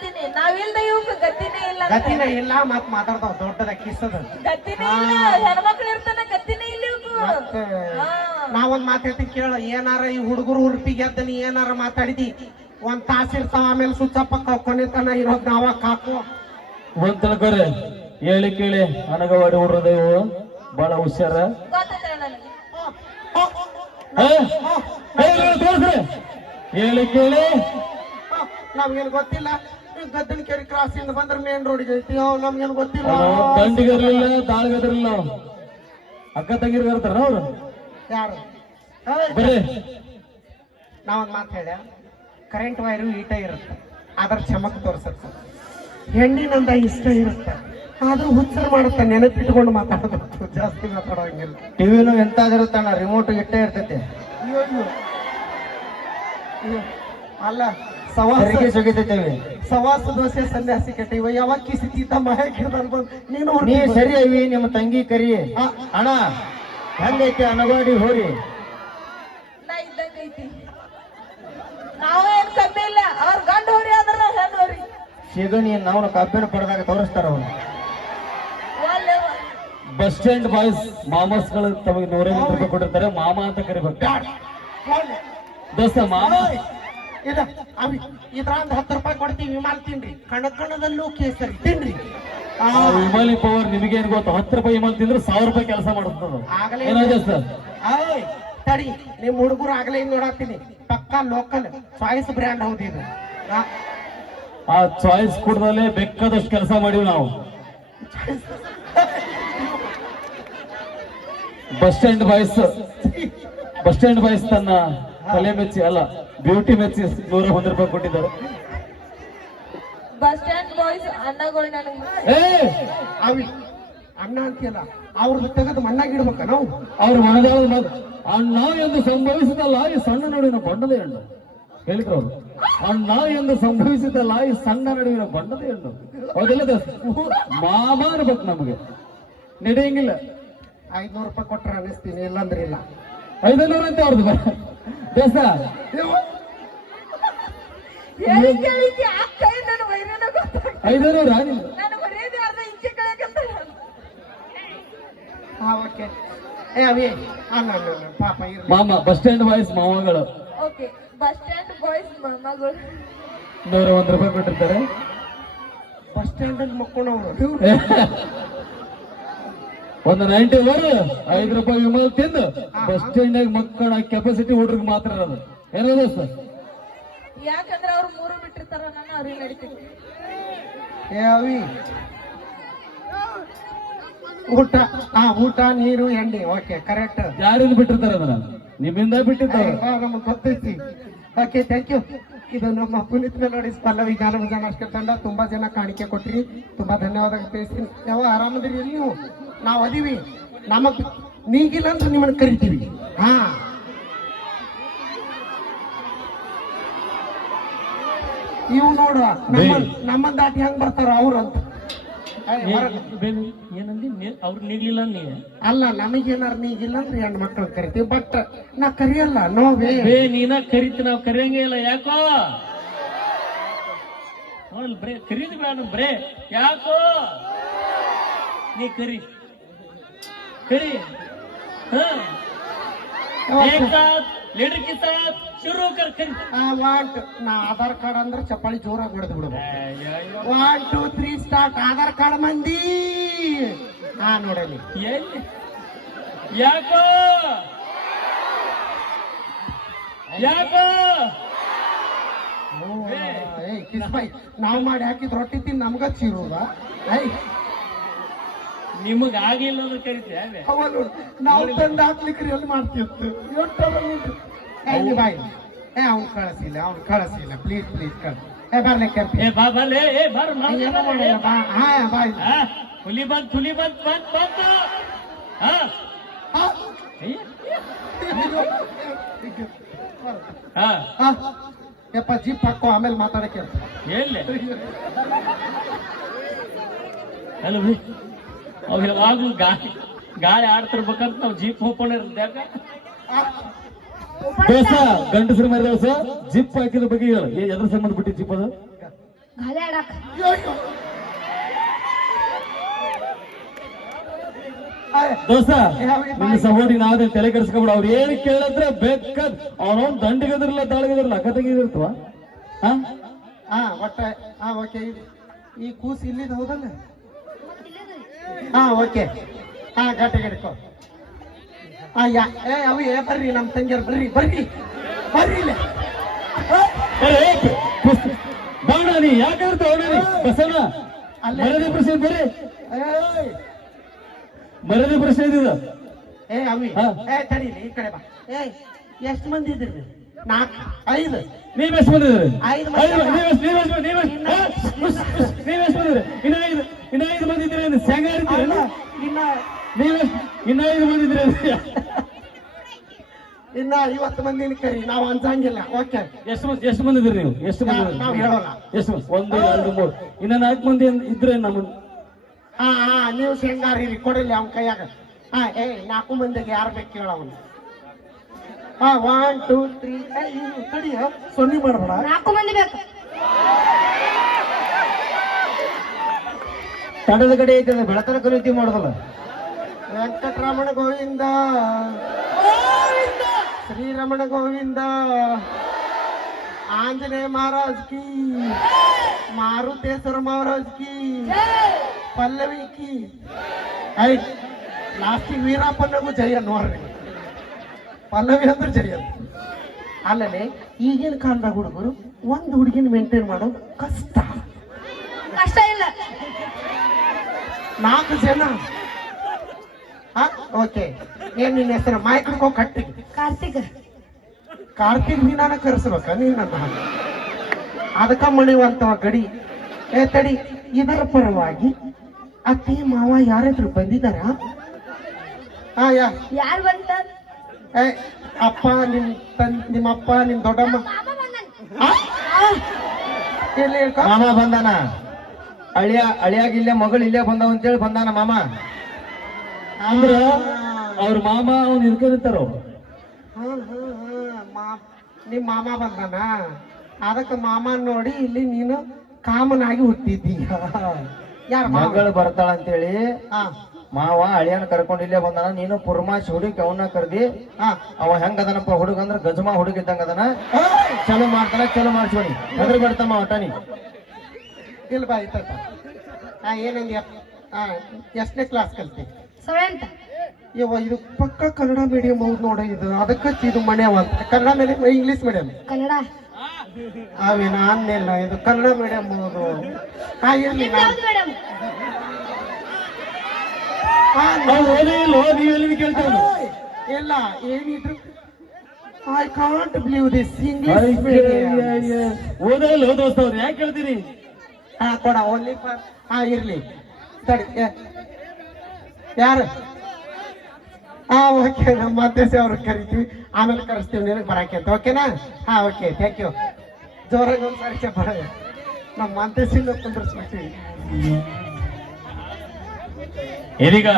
ಹೇಳತ್ತೀನಿ ನಾವಿಲ್ದ ಇವಕ್ಕೆ ಗತಿನೇ ಇಲ್ಲ ಗತಿನೇ ಇಲ್ಲ ಮತ್ ಮಾತಾಡ್ತಾವ ದೊಡ್ಡದ ಕಿಸದ ಗತಿನೇ ಇಲ್ಲ ಹೆಣ್ಮಕ್ಳು ಇರ್ತಾನ ಗತಿನೇ ಇಲ್ಲ ಇವಕ್ಕೆ ಮತ್ತೆ ನಾವೊಂದ್ ಮಾತು ಹೇಳ್ತೀನಿ ಕೇಳ ಏನಾರ ಈ ಹುಡುಗರು ಹುರುಪಿಗೆ ಎದ್ದ ನೀ ಏನಾರ ಮಾತಾಡಿದಿ ಒಂದ್ ತಾಸ ಇರ್ತಾವ ಆಮೇಲೆ ಸುಚ್ಚಪ್ಪ ಕೊನೆತನ ಇರೋದ್ ನಾವ ಕಾಕು ಒಂದ್ ತಿಳ್ಕೊರಿ ಹೇಳಿ ಕೇಳಿ ಅನಗವಾಡಿ ಹುಡ್ರದ ಇವು ಬಹಳ ಹುಷಾರ ಗೊತ್ತೈತೆ ನನಗೆ ತೋರ್ಸ್ರಿ ಹೇಳಿ ಕೇಳಿ ನಮ್ಗೇನ್ ಗೊತ್ತಿಲ್ಲ ಗದ್ದನ ಕೆರೆ ಕ್ರಾಸ್ ಇಂದ ಬಂದ್ರೆ ಮೇನ್ ರೋಡ್ಗೆ ಐತಿ ನಮ್ಗೇನ್ ಗೊತ್ತಿಲ್ಲ ದಂಡಿಗಿರ್ಲಿಲ್ಲ ತಾಳ್ಗದಿರ್ಲಿಲ್ಲ ಅಕ್ಕ ತಂಗಿರ್ ಇರ್ತಾರ ಅವ್ರು ಯಾರು ಬರ್ರಿ ನಾವೊಂದ್ ಮಾತು ಹೇಳ ಕರೆಂಟ್ ವೈರು ಈಟ ಇರುತ್ತೆ ಅದ್ರ ಚಮಕ್ ತೋರ್ಸತ್ತೆ ಹೆಣ್ಣಿನಂದ ಇಷ್ಟ ಇರುತ್ತೆ ಆದ್ರೂ ಹುಚ್ಚರ ಮಾಡುತ್ತೆ ನೆನಪಿಟ್ಕೊಂಡು ಮಾತಾಡೋದು ಜಾಸ್ತಿ ಮಾತಾಡೋಂಗಿಲ್ಲ ಟಿವಿನೂ ಎಂತಾದಿರುತ್ತಣ್ಣ ರಿಮೋಟ್ ಇಟ್ಟೇ ಇರ್ತೈತೆ ಅಯ್ಯೋ ಅಯ್ಯೋ. ಅಯ್ಯೋ. ಅಲ್ಲ ಸವಾಸ ತೆರಿಗೆ ಸುಗಿತೈತೇವಿ ಸವಾಸ ದೋಸೆ ಸನ್ಯಾಸಿ ಕೆಟ್ಟಿವ ಯಾವಾಗ ಕಿಸಿತ ಮಹೇಕಿರ್ದಲ್ಲಿ ಬಂದು ನೀನು ನೀ ಹುಡ್ಕಿ ಸರಿ ಅವಿ ನಿಮ್ಮ ತಂಗಿ ಕರಿ ಆ, ಅಣ್ಣ ಹೆಂಗೈತಿ ಅನಗವಾಡಿ ಹೋರಿ ನಾ ಇದ್ದಂಗ ಐತಿ ನಾವೇನ್ ಕಮ್ಮಿ ಇಲ್ಲ ಅವ್ರ ಗಂಡು ಹೊರಿ ಆದ್ರ ನಾವ್ ಹೆಣ್ಣು ಹೊರಿ ಸಿಗಣಿ ನಾವು ಕಬ್ಬಿನ ಪಡೆದಾಗ ತೋರಿಸ್ತಾರ ಅವನು ಒಳ್ಳೆ ಬಸ್ ಸ್ಟ್ಯಾಂಡ್ ಬಾಯ್ಸ್ ಮಾಮಸ್ ಗಳು ತಮಗೆ 150 ರೂಪಾಯಿ ಕೊಟ್ಟಿರ್ತಾರೆ ಮಾಮ ಅಂತ ಕರಿಬೇಕು ಬ್ಯಾಡ. ಒಳ್ಳೆ. ದೋಸ್ತ ಮಾಮ ಓಯ್, ಇದ ಅವಿ ಇದ್ರಂದ್ 10 ರೂಪಾಯಿ ಕೊಡ್ತೀವಿ ವಿಮಾನ ತಿನ್ರಿ ಕಣದಲ್ಲೂ ಕೇಸರಿ ತಿನ್ರಿ ಆ, ವಿಮಾಲಿ ಪವರ್ ನಿಮಗೇನು ಗೊತ್ತು 10 ರೂಪಾಯಿ ವಿಮಾನ ತಿಂದ್ರೆ 1000 ರೂಪಾಯಿ ಕೆಲಸ ಮಾಡುತ್ತದೆ ಆಗಲೇ ಏನೋ ದೋಸ್ತ ಓಯ್, ತಡಿ ನಿಮ್ ಹುಡುಗರು ಆಗಲೇ ನೋಡತ್ತೀನಿ ಪಕ್ಕಾ ಲೋಕಲ್ ಚಾಯ್ಸ್ ಬ್ರ್ಯಾಂಡ್ ಹೌದು ಇದು ಆ, ಆ ಚಾಯ್ಸ್ ಕುಡ್ದಲ್ಲೇ ಬೇಕಾದಷ್ಟು ಕೆಲಸ ಮಾಡಿವಿ ನಾವು ಬಸ್ ಸ್ಟ್ಯಾಂಡ್ ಬಾಯ್ಸ್ ತನ್ನ ಕಲೆ ಮೆಚ್ಚಿ ಅಲ್ಲ ಬ್ಯೂಟಿ ಮೆಚ್ಚಿ 101 ರೂಪಾಯಿ ಕೊಟ್ಟಿದ್ದಾರೆ ಬಸ್ ಸ್ಟ್ಯಾಂಡ್ ಬಾಯ್ಸ್ ಅಣ್ಣಗಳು ನನಗೆ ಏ ಅವಿ ಅಣ್ಣ ಅಂತೀಯಲ್ಲ ಅವ್ರದ್ದು ತೆಗೆದು ಮಣ್ಣಾಗಿಡ್ಬೇಕ ನಾವು ಅವ್ರ ಮನದಾಳ ಅಣ್ಣ ಎಂದು ಸಂಭವಿಸಿದಲ್ಲ ಈ ಸಣ್ಣ ನಡುವಿನ ಬಣ್ಣದ ಹೆಣ್ಣು ಹೇಳಿದ್ರು ಅವರು ಅಣ್ಣ ಎಂದು ಸಂಭವಿಸಿದಲ್ಲ ಈ ಸಣ್ಣ ನಡುವಿನ ಬಣ್ಣದ ಹೆಣ್ಣು ಹೌದಿಲ್ಲ ದೋಸ್ತ ಮಾಮ ಅನ್ಬೇಕು ನಮಗೆ ನಡೆಯಂಗಿಲ್ಲ 500 ರೂಪಾಯಿ ಕೊಟ್ರೆ ಅನಿಸ್ತೀನಿ ಇಲ್ಲಂದ್ರೆ ಇಲ್ಲ 500 ಅಂತ ಅವ್ರದ್ದು ದೋಸ್ತ ಹೇಳಿ ಕೇಳಿದ್ದೆ ಆ ಕೈ ನನ್ನ ವೈರನ ಗೊತ್ತಾಗ 500 ನಾನು ಮರ್ಯಾದೆ ಅರ್ಧ ಇಂಚೆ ಕೆಳಗಂತ ಹಾ ಓಕೆ ಏ ಅವಿ ಅಣ್ಣ ಪಾಪ ಇರ್ಲಿ ಮಾಮ ಬಸ್ ಸ್ಟ್ಯಾಂಡ್ ಬಾಯ್ಸ್ ಮಾಮಗಳು ಓಕೆ ಬಸ್ ಸ್ಟ್ಯಾಂಡ್ ಬಾಯ್ಸ್ ಮಾಮಗಳು 101 ರೂಪಾಯಿ ಕೊಟ್ಟಿರ್ತಾರೆ ಬಸ್ ಸ್ಟ್ಯಾಂಡ್ ಅಲ್ಲಿ ಮಕ್ಕೊಂಡವ್ರು ಒಂದು 90 ಓವರ್ 5 ರೂಪಾಯಿ ವಿಮಲ್ ತಿಂದು ಬಸ್ ಸ್ಟ್ಯಾಂಡ್ ಮಕ್ಕಳ ಕೆಪಾಸಿಟಿ ಹುಡುಗ್ರಿಗೆ ಮಾತ್ರ ಇರೋದು ಏನೋ ದೋಸ್ತ ಯಾಕಂದ್ರೆ ಅವ್ರು 3 ಬಿಟ್ಟಿರ್ತಾರ ನಾನು ಅವ್ರಿಗೆ ನಡೀತೀನಿ ಏ ಅವಿ ಊಟ ನೀರು ಎಣ್ಣೆ ಓಕೆ ಕರೆಕ್ಟ್ ಯಾರಿಂದ ಬಿಟ್ಟಿರ್ತಾರೆ ಅದನ್ನ ನಿಮ್ಮಿಂದ ಬಿಟ್ಟಿರ್ತಾರೆ ನಮಗೆ ಗೊತ್ತೈತಿ ಓಕೆ ಥ್ಯಾಂಕ್ ಯು ಇದು ನಮ್ಮ ಪುನೀತ್ ಮೆಲೋಡಿಸ್ ಪಲ್ಲವಿ ಗಾನಭಜನ ಅಷ್ಟೇ ತಂಡ ತುಂಬಾ ಜನ ಕಾಣಿಕೆ ಕೊಟ್ರಿ ತುಂಬಾ ಧನ್ಯವಾದ ತಿಳಿಸ್ತೀನಿ ಯಾವ ಆರಾಮದಿರಿ ನೀವು ನಾವು ಅದೀವಿ ನಮಗ್ ನೀಗಿಲ್ಲ ಅಂದ್ರೆ ನಿಮ್ಮನ್ನ ಕರಿತೀವಿ ಹಾ ಇವು ನೋಡುವ ನಮ್ಮ ದಾಟಿ ಹೆಂಗ್ ಬರ್ತಾರ ಅವ್ರಂತ ಏನಂದಿ ಅವ್ರು ನೀಗ್ಲಿಲ್ಲ ನೀ ಅಲ್ಲ ನಮಗೇನಾರ ನೀಗಿಲ್ಲ ಅಂದ್ರೆ ಹೆಣ್ಣು ಮಕ್ಕಳು ಕರಿತೀವಿ ಬಟ್ ನಾ ಕರಿಯಲ್ಲ ನೋವೇ ನೀನ ಕರಿತಿ ನಾವ್ ಕರಿಯಂಗೇ ಇಲ್ಲ ಯಾಕೋ ಬರೇ ಕರೀದ್ ಬೇಡ ಬರೇ ಯಾಕೋ ನೀ ಕರಿ ಕರಿ ಲೀಡರ್ ಕೆ ಸಾಥ್ ಶುರು ಕರ್ ಕರಿ ವಾಟ್ ನಾ ಆಧಾರ್ ಕಾರ್ಡ್ ಅಂದ್ರೆ ಚಪ್ಪಾಳಿ ಜೋರಾಗಿ ಹೊಡೆದು ಬಿಡ್ಬೇಕು 1 2 3 ಸ್ಟಾರ್ಟ್ ಆಧಾರ್ ಕಾರ್ಡ್ ಮಂದಿ ಹಾ ನೋಡಲಿ ಎಲ್ಲಿ ಯಾಕೋ ಯಾಕೋ ಏಯ್ ಕಿಸ್ಬಾಯ್ ನಾವು ಮಾಡಿ ಹಾಕಿದ್ ರೊಟ್ಟಿ ತಿಂದು ನಮ್ಗ ಚೀರುದ ಐ ನಿಮಗ್ ಆಗಿಲ್ಲ ಅಂದ್ರೆ ಕರಿತೀಯ ಅವನು ನಾವು ತಂದು ಹಾಕ್ಲಿಕ್ರಿ ಎಲ್ಲಿ ಮಾಡ್ತಿತ್ತು ಎಟ್ಟು ಬಾಯ್ ಏ ಅವ್ನು ಕಳಿಸಿಲ್ಲ ಪ್ಲೀಸ್ ಕಳ್ಸಿ ಏ ಬರ್ಲಿ ಕೆಂಪಿ ಏ ಬಾ ಬರ್ಲೆ ಏ ಬರ್ ಹಾ ಬಾಯ್ ಹುಲಿ ಬಂತ್ ಹಾ ಹಾ ಹಾ ಯಪ್ಪ ಜೀಪ್ ಹಾಕೋ ಆಮೇಲೆ ಮಾತಾಡಕ್ಕೆ ಎಲ್ಲಿ ಅಲ್ಲ ಅವ್ ಯಾವಾಗ್ಲೂ ಗಾಳಿ ಆಡ್ತಿರ್ಬೇಕಂತ ನಾವ್ ಜೀಪ್ ಹೋಗ್ಕೊಂಡಿರ್ದಾಗ ದೋಸ ಗಂಡಸರ ಮೇಲೆ ದೋಸ ಜಿಪ್ ಹಾಕಿದ ಬಗ್ಗೆ ಹೇಳ ಎದ್ರ ಸಂಬಂಧ ಬಿಟ್ಟಿ ಜಿಪ್ ಅದು ಗಾಳಿ ಆಡಕ್ ಅಯ್ಯೋ. ಆಯ್. ದೋಸ್ತ ಯಾವ ನಿನ್ನ ಸಹೋದರಿ ನಾವೇ ತಲೆ ಕೆಡಿಸ್ಕೊಬಿಡ ಅವ್ರು ಏನು ಕೇಳಿದ್ರೆ ಬೇಕಾದ್ ಅವನವನ್ ದಂಡಿಗದಿರಲ್ಲ ದಾಳಿಗದಿರಲ್ಲ ಅಕ್ಕ ತೆಗಿದಿರ್ತವ ಹಾ ಹಾ ಒಟ್ಟ ಹಾ ಓಕೆ ಈ ಕೂಸು ಇಲ್ಲಿದ್ ಹೌದಲ್ಲ ಹಾ ಓಕೆ ಹಾ ಗಟ್ಟಿ ಗಡ್ಕೋ ಹಾ ಅವು ಬರ್ರಿ ನಮ್ಮ ತಂಗಿಯರ್ ಬರ್ರಿ ಬರ್ರಿ ಬರ್ರಿ ಇಲ್ಲಿ ಬಾಣ ನೀ ಯಾಕಂತ ಅವನಿ ಬಸಣ್ಣ ಅಲ್ಲೇ. ಮರದಿ ಪ್ರಶ್ನೆ ಬರ್ರಿ ಏಯ್. ಮರದಿ ಪ್ರಶ್ನೆ ಇದ್ದಿದ ಅವಿ ಹಾ. ತಡೀಲಿ ಈ ಕಡೆ ಬಾ ಎಷ್ಟು ಮಂದಿ ಇದ್ರಿ 4 5 ನೀವ್ ಎಷ್ಟು ಬಂದಿದ್ರಿ ಐದು ಮಂದಿ. ನೀವೆಷ್ಟು ಬಂದಿದ್ರಿ ಇನ್ನ ಐದು ಬಂದಿದ್ರಿ ಸಂಘ ಇರ್ತೀರಿ ಅಲ್ಲ, ಇನ್ನ ಇನ್ನ ಐದು ಬಂದಿದ್ರಿ ಇನ್ನ 50 ಮಂದಿನ ಕರಿ ನಾವು ಅನ್ಸಂಗಿಲ್ಲ ಓಕೆ ಎಷ್ಟು ಬಂದಿದ್ರಿ ನೀವು ಎಷ್ಟು ಬಂದಿದ್ರಿ ನಾವ್ ಹೇಳೋಲ್ಲ. ಎಷ್ಟು 1 2 3 ಇನ್ನ 4 ಮಂದಿ ಇದ್ರೆ ನಮ್ಮ ಹಾ ಹಾ ನೀವು ಶೇಂಗಾರಿ ಕೊಡಿಲ್ಲ ಅವನ ಕೈಯಾಗ ಹಾ 4 ಮಂದಿಗೆ ಯಾರು ಬೇಕು ಕೇಳ ಅವನು ಹಾ 1 2 3 ತಡಿ ಸೊನ್ನಿ ಮಾಡ್ಬೇಡ 4 ಮಂದಿ ಬೇಕು ತಂಡದ ಕಡೆ ಐತೆ ಬೆಳತನ ಕಲಿತಿ ಮಾಡೋದಲ್ಲ ವೆಂಕಟರಮಣ ಗೋವಿಂದ ಶ್ರೀರಮಣ ಗೋವಿಂದ ಆಂಜನೇಯ ಮಹಾರಾಜ್ ಕಿ ಮಾರುತೇಶ್ವರ ಮಹಾರಾಜ್ ಕಿ ಪಲ್ಲವಿ ಕಿ ಐ ಲಾಸ್ಟಿಗೆ ವೀರಪ್ಪನಿಗೂ ಜಯ ನೋಡ್ರಿ ಪಲ್ಲವಿ ಅಂದ್ರೆ ಜಯ ಅಲ್ಲದೆ ಈಗಿನ ಕಾಲದಾಗ ಹುಡುಗರು ಒಂದು ಹುಡುಗಿನ ಮೇಂಟೈನ್ ಮಾಡೋದು ಕಷ್ಟ ಕಷ್ಟ ಇಲ್ಲ 4 ಜನ ಓಕೆ ಏನ್ ನಿನ್ನ ಹೆಸರು ಮಾಯ್ಕಡ್ಕೋ ಕಟ್ಟಿ ಕಾರ್ತಿಕ್ ಮೀನಾನ ಕರೆಸ್ಬೇಕ ನೀನ ಅದಕ್ಕ ಮಣಿವಂತವ ಗಡಿ ತಡಿ ಇದರ ಪರವಾಗಿ ಅತ್ತಿ ಮಾವ ಯಾರಾದ್ರೂ ಬಂದಿದಾರ ಯಾರು ಬಂತ ಏ ಅಪ್ಪ ನಿಮ್ಮಪ್ಪ ನಿಮ್ ದೊಡ್ಡಮ್ಮ ಆ? ಎಲ್ಲಿ ಹೇಳ್ಕೊ? ಮಾಮ ಬಂದಾನ ಅಳಿಯಾಗ ಇಲ್ಲೇ ಮಗಳು ಇಲ್ಲೇ ಬಂದವ ಅಂತೇಳಿ ಬಂದಾನ ಮಾಮ ಅಂದ್ರ ಅವ್ರ ಮಾಮ ಅವ್ನು ಇರ್ಕೊಂಡಿರ್ತಾರ ಅವ್ರು ನಿಮ್ ಮಾಮ ಬಂದಾನ ಅದಕ್ಕೆ ಮಾಮ ನೋಡಿ ಇಲ್ಲಿ ನೀನು ಕಾಮನಾಗಿ ಹುಟ್ಟಿದ್ದೀಯ ಯಾರ ಮಗಳು ಬರ್ತಾಳ ಅಂತೇಳಿ ಹಾ ಮಾವ ಅಳಿಯನ ಕರ್ಕೊಂಡ್ ಇಲ್ಲೇ ಬಂದಾನ ನೀನು ಪುರ್ಮಾಶ್ ಹುಡುಗಿ ಅವನ್ನ ಕರ್ದಿ ಹಾ ಅವ ಹೆಂಗದನಪ್ಪ ಹುಡುಗ ಅಂದ್ರ ಗಜಮಾ ಹುಡುಗ ಇದ್ದಂಗ ಅದನ ಏಯ್! ಚಲೋ ಮಾಡ್ತಾನ ಚಲೋ ಮಾಡ್ಸೋಣಿ ಹೆದ್ರ ಬಿಡ್ತಮ್ಮ ಒಟಾನಿ ಇಲ್ಲ ಬಾ ಆಯ್ತಾಯ್ತ ಏನಂದಿ ಎಷ್ಟನೇ ಕ್ಲಾಸ್ ಕಲ್ತಿ 7th ಇವ ಇದು ಪಕ್ಕ ಕನ್ನಡ ಮೀಡಿಯಂ ಹೌದು ನೋಡ ಇದು ಅದಕ್ಕೆ ಇದು ಮನೆ ಅಂತ Kannada medium English medium Kannada ಅವೇನ ಅನ್ನಿಲ್ಲ ಇದು ಕನ್ನಡ ಮೀಡಿಯಂ ಹೌದು ಇರ್ಲಿ ಯಾವ್ದು ಮೇಡಮ್ ಅವ್ರು ಓದಿ ಇಲ್ಲ ಓದಿ ಎಲ್ಲಿ ಕೇಳ್ತಾರ ಇಲ್ಲ ಏನಿದ್ರು I can't believe this English medium ಓದೇ ಇಲ್ಲ ದೋಸ್ತ ಅವ್ರು ಯಾಕೆ ಕೇಳ್ತೀರಿ ಕೊಡ ಓನ್ಲಿ ಫಾರ್ ಇರ್ಲಿ ತಡಿ ಯಾರು ಓಕೆ ನಮ್ಮ ಮಾತೇಸಿ ಅವ್ರಿಗೆ ಕರಿತೀವಿ ಆಮೇಲೆ ಕರೆಸ್ತೀವಿ ನಿನಗೆ ಬರಾಕೆ ಅಂತ ಓಕೆನಾ ಓಕೆ ಥ್ಯಾಂಕ್ ಯು ಜೋರಾಗಿ ಒಂದು ಸಾರಿ ಚಪ್ಪಾಳೆ ನಮ್ಮ ಮಾತೇಸಿನ ಕುಂದ್ರಿಸ್ಬಿಡ್ತೀವಿ ಇದೀಗ